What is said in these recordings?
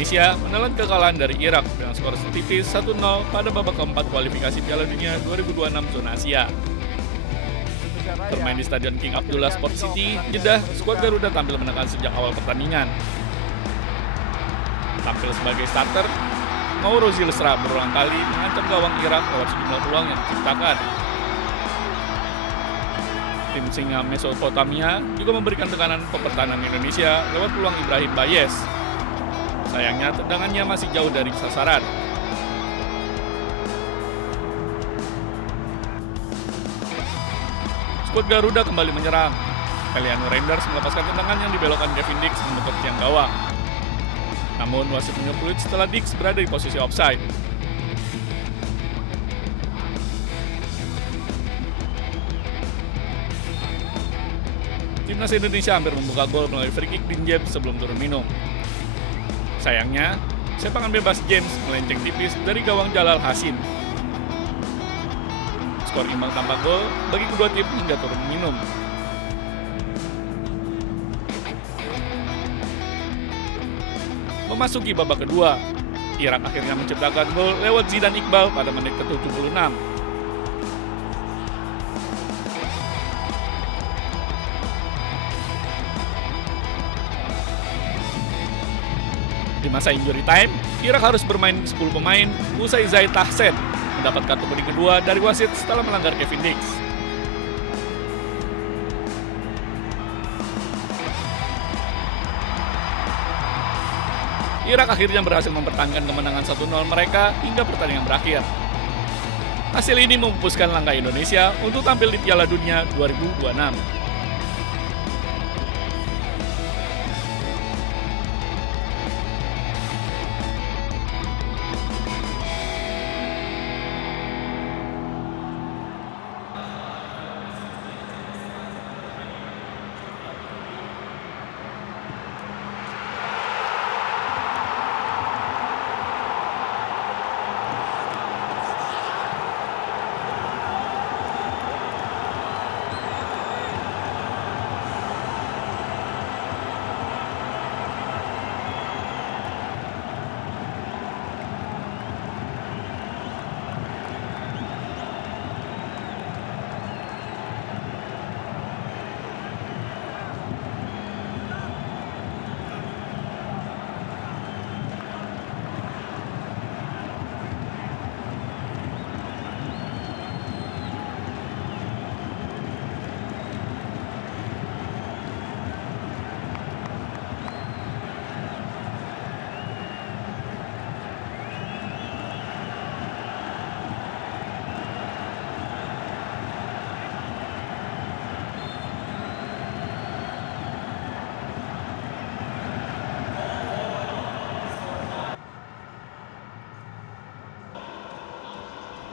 Indonesia menelan kekalahan dari Irak dengan skor setipis 1-0 pada babak keempat kualifikasi Piala Dunia 2026 zona Asia. Bermain di Stadion King Abdullah Sport City, Jeddah, skuad Garuda tampil menekan sejak awal pertandingan. Tampil sebagai starter, Mauro Zilstra berulang kali mengancam gawang Irak lewat sejumlah peluang yang diciptakan. Tim Singa Mesopotamia juga memberikan tekanan ke pertahanan Indonesia lewat peluang Ibrahim Bayes. Sayangnya tendangannya masih jauh dari sasaran. Skuad Garuda kembali menyerang. Eliano Reinders melepaskan tendangan yang dibelokkan Kevin Dix menutup tiang gawang. Namun wasit menyebut setelah Dix berada di posisi offside. Timnas Indonesia hampir membuka gol melalui free kick Dean James sebelum turun minum. Sayangnya, sepakan bebas James melenceng tipis dari gawang Jalal Hasim. Skor imbang tanpa gol bagi kedua tim hingga turun minum. Memasuki babak kedua, Irak akhirnya menciptakan gol lewat Zidan Iqbal pada menit ke-76. Di masa injury time, Irak harus bermain 10 pemain usai Zaid Tahsen mendapat kartu kuning kedua dari wasit setelah melanggar Kevin Dix. Irak akhirnya berhasil mempertahankan kemenangan 1-0 mereka hingga pertandingan berakhir. Hasil ini memupuskan langkah Indonesia untuk tampil di Piala Dunia 2026.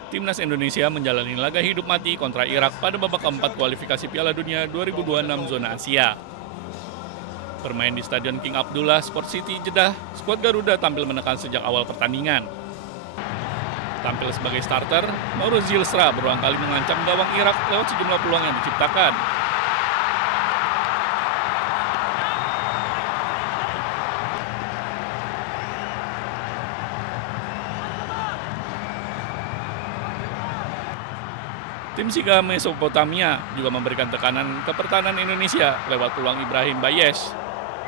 Timnas Indonesia menjalani laga hidup mati kontra Irak pada babak keempat kualifikasi Piala Dunia 2026 zona Asia. Bermain di Stadion King Abdullah Sport City, Jeddah, skuad Garuda tampil menekan sejak awal pertandingan. Tampil sebagai starter, Mauro Zilstra berulang kali mengancam gawang Irak lewat sejumlah peluang yang diciptakan. Tim Singa Mesopotamia juga memberikan tekanan ke pertahanan Indonesia lewat peluang Ibrahim Bayes.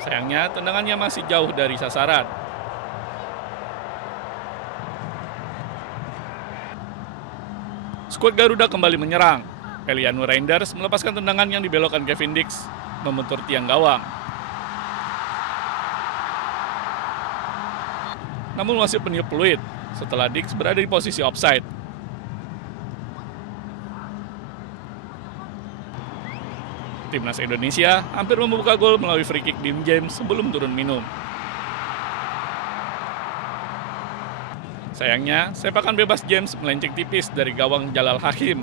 Sayangnya, tendangannya masih jauh dari sasaran. Skuad Garuda kembali menyerang. Eliano Reinders melepaskan tendangan yang dibelokkan Kevin Dix, membentur tiang gawang. Namun wasit meniup peluit setelah Dix berada di posisi offside. Timnas Indonesia hampir membuka gol melalui free kick Dean James sebelum turun minum. Sayangnya, sepakan bebas James melenceng tipis dari gawang Jalal Hakim.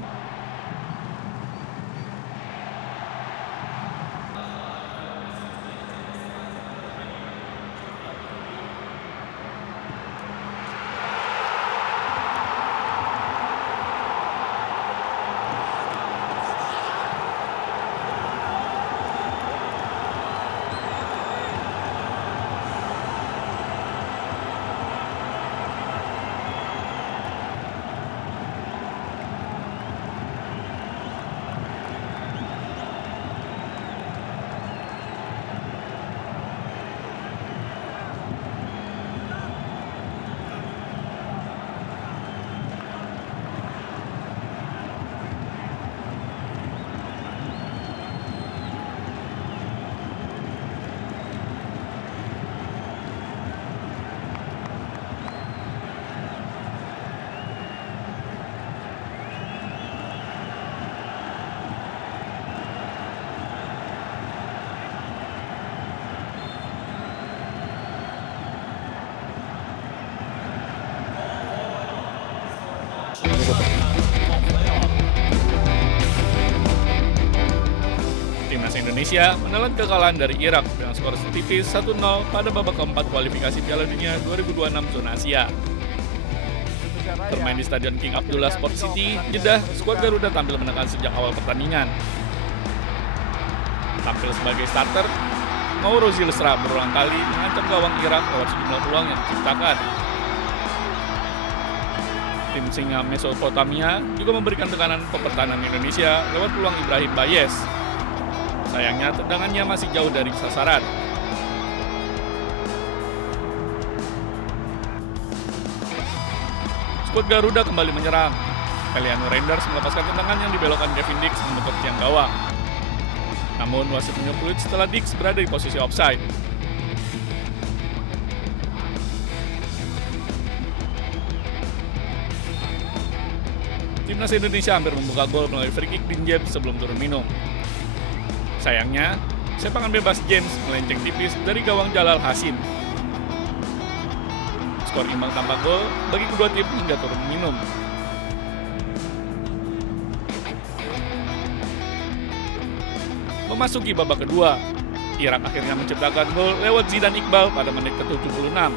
Timnas Indonesia menelan kekalahan dari Irak dengan skor setipis 1-0 pada babak keempat kualifikasi Piala Dunia 2026 zona Asia. Bermain di Stadion King Abdullah Sport City, Jeddah, skuad Garuda tampil menekan sejak awal pertandingan. Tampil sebagai starter, Mauro Zilstra berulang kali mengancam gawang Irak lewat sejumlah peluang yang diciptakan. Tim Singa Mesopotamia juga memberikan tekanan ke pertahanan Indonesia lewat peluang Ibrahim Bayes. Sayangnya tendangannya masih jauh dari sasaran. Skuad Garuda kembali menyerang. Eliano Reinders melepaskan tendangan yang dibelokkan Kevin Dix menutup tiang gawang. Namun wasit menyebut setelah Dix berada di posisi offside. Timnas Indonesia hampir membuka gol melalui free kick Din James sebelum turun minum. Sayangnya, sepakan bebas James melenceng tipis dari gawang Jalal Hasin. Skor imbang tanpa gol bagi kedua tim hingga turun minum. Memasuki babak kedua, Irak akhirnya menciptakan gol lewat Zidan Iqbal pada menit ke-76.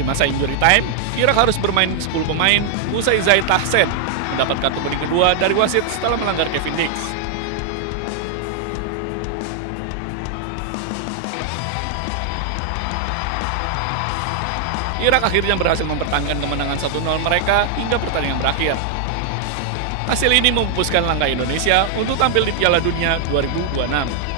Di masa injury time, Irak harus bermain 10 pemain usai Zaid Tahsen mendapat kartu kuning kedua dari wasit setelah melanggar Kevin Dix. Irak akhirnya berhasil mempertahankan kemenangan 1-0 mereka hingga pertandingan berakhir. Hasil ini memupuskan langkah Indonesia untuk tampil di Piala Dunia 2026.